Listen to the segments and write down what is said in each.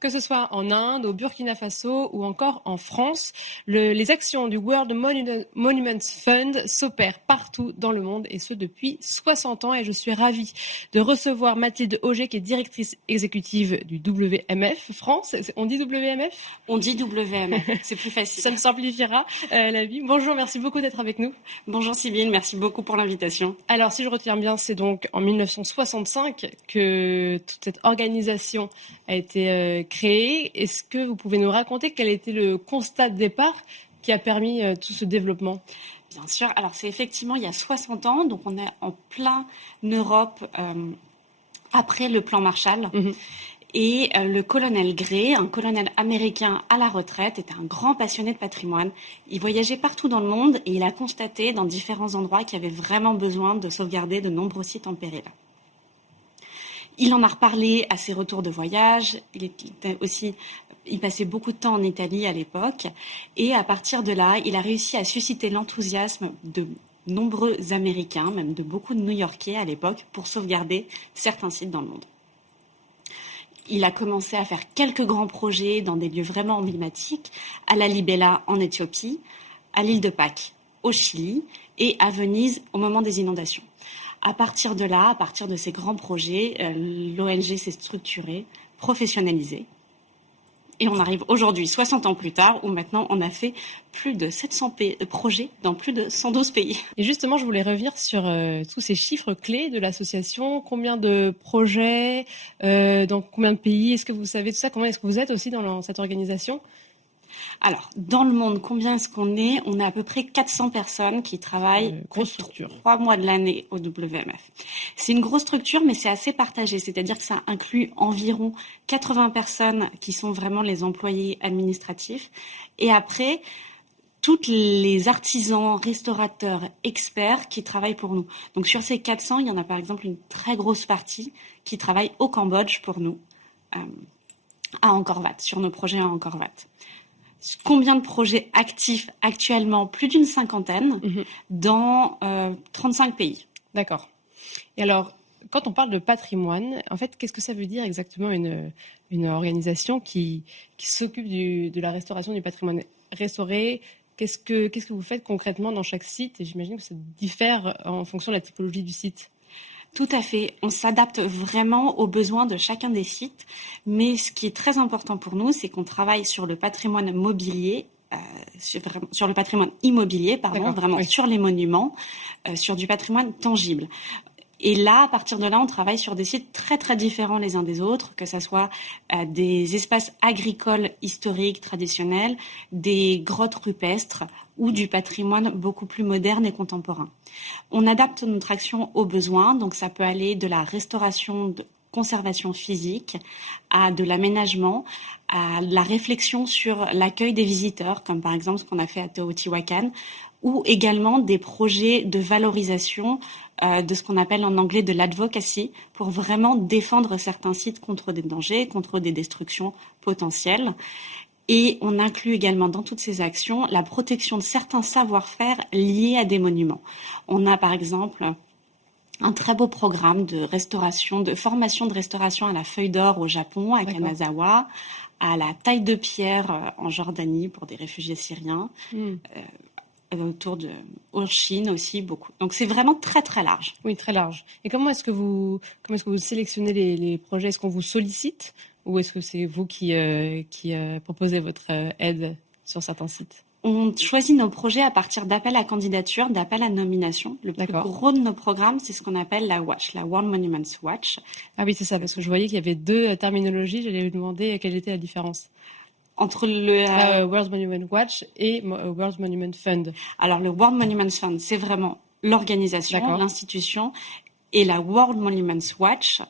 Que ce soit en Inde, au Burkina Faso ou encore en France, les actions du World Monuments Fund s'opèrent partout dans le monde et ce depuis 60 ans. Et je suis ravie de recevoir Mathilde Auger qui est directrice exécutive du WMF France. On dit WMF ? On dit WMF, c'est plus facile. Ça me simplifiera la vie. Bonjour, merci beaucoup d'être avec nous. Bonjour Sybille, merci beaucoup pour l'invitation. Alors si je retiens bien, c'est donc en 1965 que toute cette organisation a été créée. Est-ce que vous pouvez nous raconter quel était le constat de départ qui a permis tout ce développement ? Bien sûr, alors c'est effectivement il y a 60 ans, donc on est en plein Europe après le plan Marshall. Et le colonel Gray, un colonel américain à la retraite, était un grand passionné de patrimoine. Il voyageait partout dans le monde et il a constaté dans différents endroits qu'il y avait vraiment besoin de sauvegarder de nombreux sites en péril. Il en a reparlé à ses retours de voyage. Il passait beaucoup de temps en Italie à l'époque. Et à partir de là, il a réussi à susciter l'enthousiasme de nombreux Américains, même de beaucoup de New-Yorkais à l'époque, pour sauvegarder certains sites dans le monde. Il a commencé à faire quelques grands projets dans des lieux vraiment emblématiques, à la Libella en Éthiopie, à l'île de Pâques au Chili et à Venise au moment des inondations. À partir de là, à partir de ces grands projets, l'ONG s'est structurée, professionnalisée. Et on arrive aujourd'hui, 60 ans plus tard, où maintenant on a fait plus de 700 projets dans plus de 112 pays. Et justement, je voulais revenir sur tous ces chiffres clés de l'association. Combien de projets, dans combien de pays ? Est-ce que vous savez tout ça ? Comment est-ce que vous êtes aussi dans cette organisation ? Alors, dans le monde, combien est-ce qu'on est ? On a à peu près 400 personnes qui travaillent grosse structure. 3 mois de l'année au WMF. C'est une grosse structure, mais c'est assez partagé. C'est-à-dire que ça inclut environ 80 personnes qui sont vraiment les employés administratifs. Et après, tous les artisans, restaurateurs, experts qui travaillent pour nous. Donc, sur ces 400, il y en a par exemple une très grosse partie qui travaille au Cambodge pour nous, à Angkor Wat, sur nos projets à Angkor Wat. Combien de projets actifs actuellement ? Plus d'une cinquantaine dans 35 pays. D'accord. Et alors, quand on parle de patrimoine, en fait, qu'est-ce que ça veut dire exactement une organisation qui s'occupe de la restauration du patrimoine restauré ? Qu'est-ce que vous faites concrètement dans chaque site ? Et j'imagine que ça diffère en fonction de la typologie du site. Tout à fait. On s'adapte vraiment aux besoins de chacun des sites. Mais ce qui est très important pour nous, c'est qu'on travaille sur le patrimoine mobilier, sur le patrimoine immobilier, vraiment oui. Sur les monuments, sur du patrimoine tangible. Et là, à partir de là, on travaille sur des sites très très différents les uns des autres, que ce soit des espaces agricoles historiques, traditionnels, des grottes rupestres ou du patrimoine beaucoup plus moderne et contemporain. On adapte notre action aux besoins, donc ça peut aller de la restauration, de conservation physique, à de l'aménagement, à la réflexion sur l'accueil des visiteurs, comme par exemple ce qu'on a fait à Teotihuacan, ou également des projets de valorisation de ce qu'on appelle en anglais de l'advocacy, pour vraiment défendre certains sites contre des dangers, contre des destructions potentielles. Et on inclut également dans toutes ces actions la protection de certains savoir-faire liés à des monuments. On a par exemple un très beau programme de restauration, de formation de restauration à la feuille d'or au Japon, à Kanazawa, à la taille de pierre en Jordanie pour des réfugiés syriens. En Chine aussi beaucoup. Donc c'est vraiment très très large. Oui, très large. Et comment est-ce que vous sélectionnez les projets ? Est-ce qu'on vous sollicite ou est-ce que c'est vous qui proposez votre aide sur certains sites ? On choisit nos projets à partir d'appels à candidature, d'appels à nomination. Le plus gros de nos programmes, c'est ce qu'on appelle la WATCH, la World Monuments Watch. Ah oui, c'est ça, parce que je voyais qu'il y avait deux terminologies. J'allais vous demander quelle était la différence entre le World Monument Watch et World Monument Fund. Alors le World Monuments Fund, c'est vraiment l'organisation, l'institution, et la World Monuments Watch,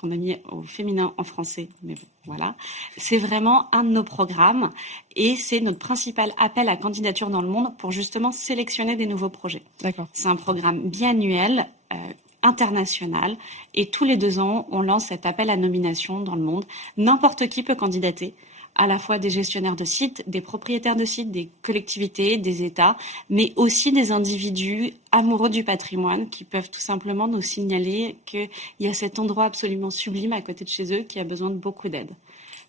qu'on a mis au féminin en français, mais bon, voilà, c'est vraiment un de nos programmes et c'est notre principal appel à candidature dans le monde pour justement sélectionner des nouveaux projets. D'accord. C'est un programme biannuel, international, et tous les 2 ans, on lance cet appel à nomination dans le monde. N'importe qui peut candidater. À la fois des gestionnaires de sites, des propriétaires de sites, des collectivités, des États, mais aussi des individus amoureux du patrimoine qui peuvent tout simplement nous signaler qu'il y a cet endroit absolument sublime à côté de chez eux qui a besoin de beaucoup d'aide.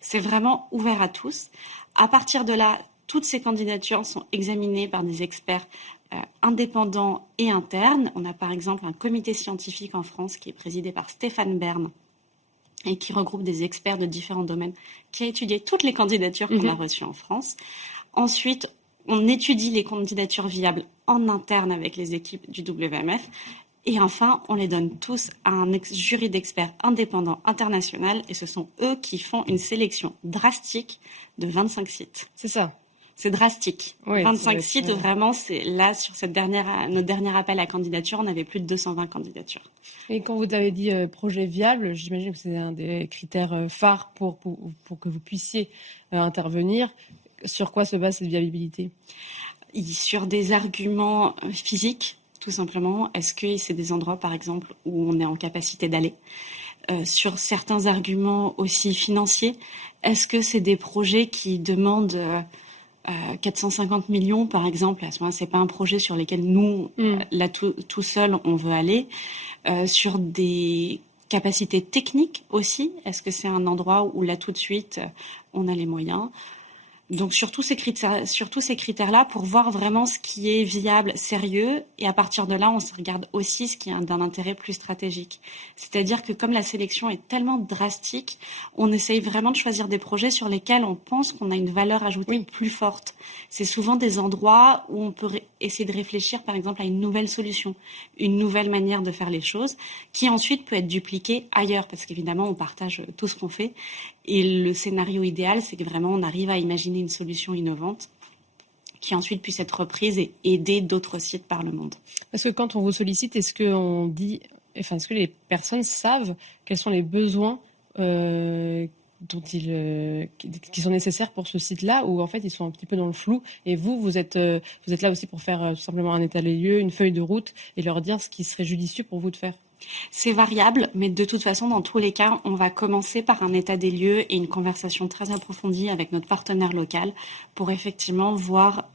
C'est vraiment ouvert à tous. À partir de là, toutes ces candidatures sont examinées par des experts indépendants et internes. On a par exemple un comité scientifique en France qui est présidé par Stéphane Bern et qui regroupe des experts de différents domaines, qui a étudié toutes les candidatures qu'on a reçues en France. Ensuite, on étudie les candidatures viables en interne avec les équipes du WMF. Et enfin, on les donne tous à un jury d'experts indépendants international et ce sont eux qui font une sélection drastique de 25 sites. C'est ça. C'est drastique. Oui, 25 sites, vraiment, c'est là, sur notre dernier appel à candidature, on avait plus de 220 candidatures. Et quand vous avez dit projet viable, j'imagine que c'est un des critères phares pour que vous puissiez intervenir. Sur quoi se base cette viabilité ? Sur des arguments physiques, tout simplement. Est-ce que c'est des endroits, par exemple, où on est en capacité d'aller ? Sur certains arguments aussi financiers, est-ce que c'est des projets qui demandent 450 millions, par exemple? À ce moment-là, c'est pas un projet sur lequel nous, là tout seul, on veut aller. Sur des capacités techniques aussi, est-ce que c'est un endroit où là tout de suite, on a les moyens? Donc sur tous ces critères-là, pour voir vraiment ce qui est viable, sérieux, et à partir de là, on se regarde aussi ce qui est d'un intérêt plus stratégique. C'est-à-dire que comme la sélection est tellement drastique, on essaye vraiment de choisir des projets sur lesquels on pense qu'on a une valeur ajoutée plus forte. C'est souvent des endroits où on peut essayer de réfléchir, par exemple, à une nouvelle solution, une nouvelle manière de faire les choses, qui ensuite peut être dupliquée ailleurs, parce qu'évidemment, on partage tout ce qu'on fait. Et le scénario idéal, c'est que vraiment on arrive à imaginer une solution innovante qui ensuite puisse être reprise et aider d'autres sites par le monde. Parce que quand on vous sollicite, est-ce que les personnes savent quels sont les besoins qui sont nécessaires pour ce site-là, ou en fait ils sont un petit peu dans le flou, et vous êtes là aussi pour faire tout simplement un état des lieux, une feuille de route, et leur dire ce qui serait judicieux pour vous de faire? C'est variable, mais de toute façon, dans tous les cas, on va commencer par un état des lieux et une conversation très approfondie avec notre partenaire local pour effectivement voir,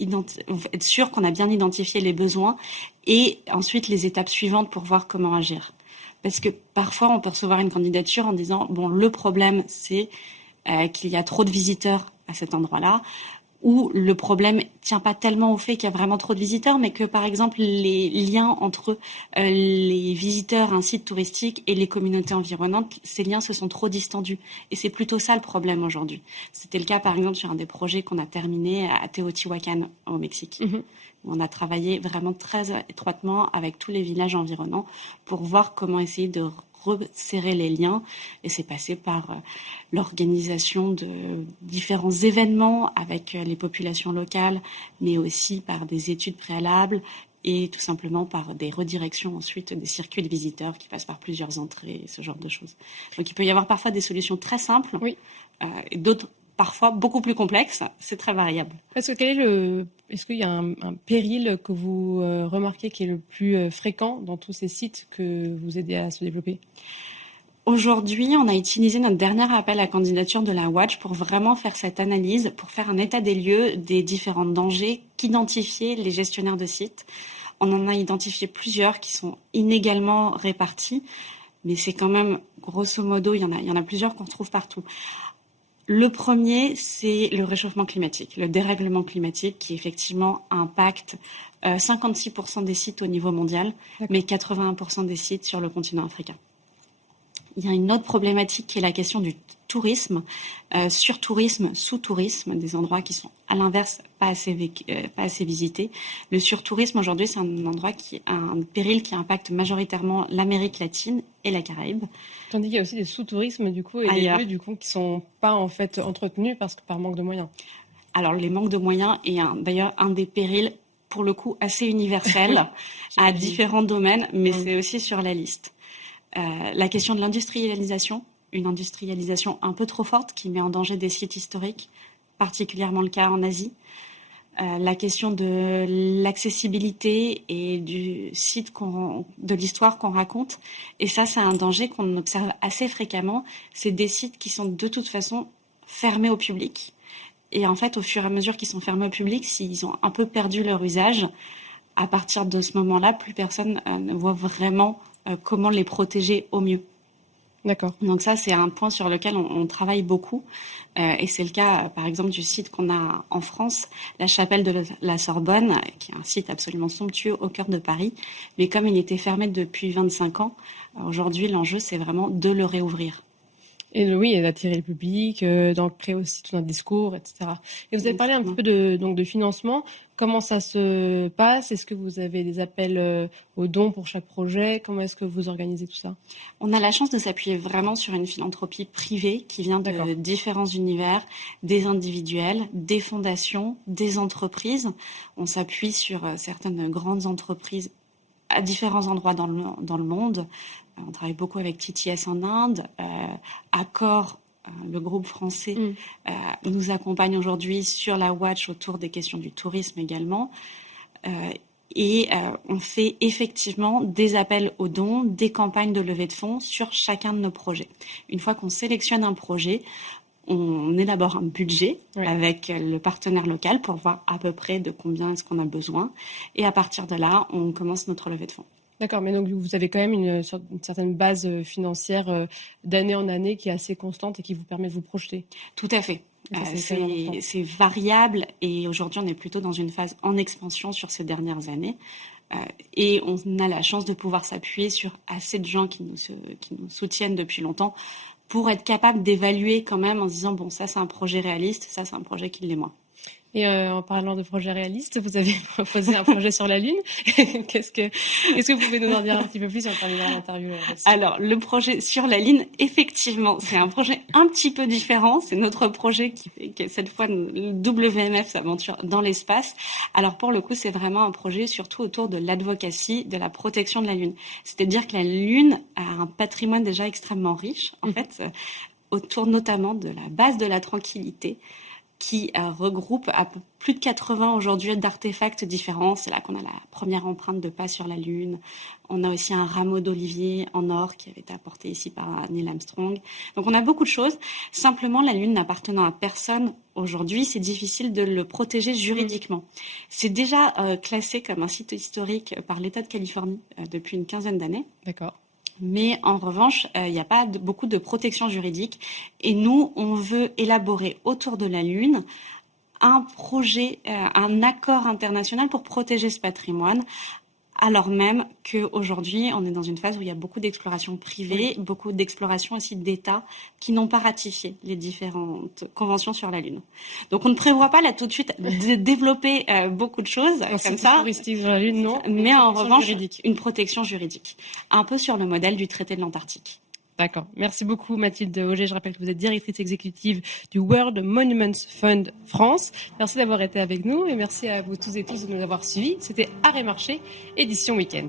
être sûr qu'on a bien identifié les besoins et ensuite les étapes suivantes pour voir comment agir. Parce que parfois, on peut recevoir une candidature en disant, bon, le problème, c'est qu'il y a trop de visiteurs à cet endroit-là, où le problème tient pas tellement au fait qu'il y a vraiment trop de visiteurs, mais que, par exemple, les liens entre les visiteurs, un site touristique, et les communautés environnantes, ces liens se sont trop distendus. Et c'est plutôt ça le problème aujourd'hui. C'était le cas, par exemple, sur un des projets qu'on a terminé à Teotihuacan, au Mexique. On a travaillé vraiment très étroitement avec tous les villages environnants pour voir comment essayer de resserrer les liens, et c'est passé par l'organisation de différents événements avec les populations locales, mais aussi par des études préalables et tout simplement par des redirections ensuite des circuits de visiteurs qui passent par plusieurs entrées, ce genre de choses. Donc il peut y avoir parfois des solutions très simples et d'autres parfois beaucoup plus complexes. C'est très variable. Est-ce qu'il y a un péril que vous remarquez qui est le plus fréquent dans tous ces sites que vous aidez à se développer? Aujourd'hui, on a utilisé notre dernier appel à candidature de la Watch pour vraiment faire cette analyse, pour faire un état des lieux des différents dangers qu'identifiaient les gestionnaires de sites. On en a identifié plusieurs qui sont inégalement répartis, mais c'est quand même, grosso modo, il y en a plusieurs qu'on retrouve partout. Le premier, c'est le réchauffement climatique, le dérèglement climatique qui effectivement impacte 56% des sites au niveau mondial, mais 81% des sites sur le continent africain. Il y a une autre problématique qui est la question du tourisme, surtourisme, sous-tourisme, des endroits qui sont à l'inverse pas assez visités. Le surtourisme aujourd'hui, c'est un endroit un péril qui impacte majoritairement l'Amérique latine et la Caraïbe. Tandis qu'il y a aussi des sous-tourismes du coup et des lieux du coup qui sont pas en fait entretenus par manque de moyens. Alors les manques de moyens est d'ailleurs un des périls pour le coup assez universel à différents domaines, mais c'est aussi sur la liste. La question de l'industrialisation, une industrialisation un peu trop forte qui met en danger des sites historiques, particulièrement le cas en Asie. La question de l'accessibilité et du site de l'histoire qu'on raconte. Et ça, c'est un danger qu'on observe assez fréquemment. C'est des sites qui sont de toute façon fermés au public. Et en fait, au fur et à mesure qu'ils sont fermés au public, s'ils ont un peu perdu leur usage, à partir de ce moment-là, plus personne ne voit vraiment comment les protéger au mieux. D'accord. Donc ça, c'est un point sur lequel on travaille beaucoup. Et c'est le cas, par exemple, du site qu'on a en France, la chapelle de la Sorbonne, qui est un site absolument somptueux au cœur de Paris. Mais comme il était fermé depuis 25 ans, aujourd'hui, l'enjeu, c'est vraiment de le réouvrir. Et oui, et d'attirer le public, d'en créer aussi tout un discours, etc. Et vous avez parlé un petit peu de financement. Comment ça se passe? Est-ce que vous avez des appels aux dons pour chaque projet? Comment est-ce que vous organisez tout ça? On a la chance de s'appuyer vraiment sur une philanthropie privée qui vient de différents univers, des individuels, des fondations, des entreprises. On s'appuie sur certaines grandes entreprises à différents endroits dans le monde. On travaille beaucoup avec TTS en Inde, Accor, le groupe français, nous accompagne aujourd'hui sur la Watch autour des questions du tourisme également. Et on fait effectivement des appels aux dons, des campagnes de levée de fonds sur chacun de nos projets. Une fois qu'on sélectionne un projet, on élabore un budget avec le partenaire local pour voir à peu près de combien est-ce qu'on a besoin. Et à partir de là, on commence notre levée de fonds. D'accord, mais donc vous avez quand même une certaine base financière d'année en année qui est assez constante et qui vous permet de vous projeter. Tout à fait. C'est variable et aujourd'hui on est plutôt dans une phase en expansion sur ces dernières années. Et on a la chance de pouvoir s'appuyer sur assez de gens qui nous soutiennent depuis longtemps pour être capable d'évaluer quand même en se disant bon, ça c'est un projet réaliste, ça c'est un projet qui l'est moins. Et en parlant de projet réaliste, vous avez proposé un projet sur la Lune. Est-ce que vous pouvez nous en dire un petit peu plus en terminant l'interview? Alors, le projet sur la Lune, effectivement, c'est un projet un petit peu différent. C'est notre projet qui est cette fois le WMF s'aventure dans l'espace. Alors, pour le coup, c'est vraiment un projet surtout autour de l'advocacy, de la protection de la Lune. C'est-à-dire que la Lune a un patrimoine déjà extrêmement riche, en fait, autour notamment de la base de la tranquillité, qui regroupe à plus de 80 aujourd'hui d'artefacts différents. C'est là qu'on a la première empreinte de pas sur la Lune. On a aussi un rameau d'olivier en or qui avait été apporté ici par Neil Armstrong. Donc on a beaucoup de choses. Simplement, la Lune n'appartenant à personne aujourd'hui, c'est difficile de le protéger juridiquement. C'est déjà classé comme un site historique par l'État de Californie depuis une quinzaine d'années. D'accord. Mais en revanche, il n'y a pas beaucoup de protection juridique. Et nous, on veut élaborer autour de la Lune un projet, un accord international pour protéger ce patrimoine, alors même qu'aujourd'hui, on est dans une phase où il y a beaucoup d'exploration privée, beaucoup d'exploration aussi d'États qui n'ont pas ratifié les différentes conventions sur la Lune. Donc on ne prévoit pas là tout de suite de développer beaucoup de choses comme ça. Touristique sur la Lune, non. Mais en revanche, une protection juridique, un peu sur le modèle du traité de l'Antarctique. D'accord. Merci beaucoup Mathilde Auger. Je rappelle que vous êtes directrice exécutive du World Monuments Fund France. Merci d'avoir été avec nous et merci à vous tous et tous de nous avoir suivis. C'était Arrêt Marché, édition Week-end.